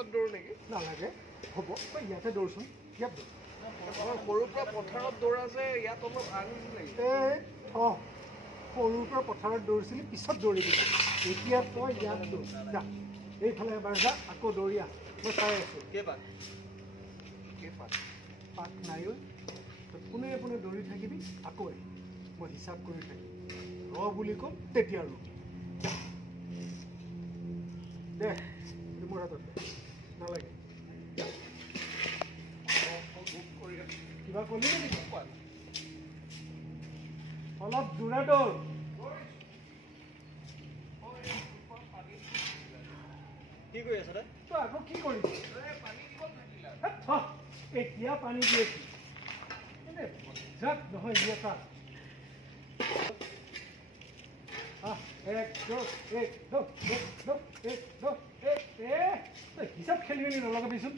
পিছত দৌৰ নেকি নালাগে হ'ব তই ইয়াতে দৌৰচোন ইয়াত দৌৰ সৰুৰ পৰা পথাৰত দৌৰা যে ইয়াত অলপ আঙুলি লাগিছে এই সৰুৰ পৰা পথাৰত দৌৰিছিলি পিছত দৌৰিবি এতিয়া তই ইয়াত দৌৰ যা এইফালে এবাৰ যা আকৌ দৌৰি আহ মই চাই আছোঁ পাত নাই ঐ তই পোনে পোনে দৌৰি থাকিবি আকৌ মই হিচাপ কৰি থাকিম ৰ বুলি ক'ম তেতিয়া ৰ দে মোৰ হাতত নালাগে কিবা কলি নেকি অলপ দূৰে দৌৰ কি কৰি আছ তই আকৌ কি কৰিবি এতিয়া পানী দি আছো যাক নহয় দিয়ে তাত হিচাপ খেলি মেলি নলগাবিচোন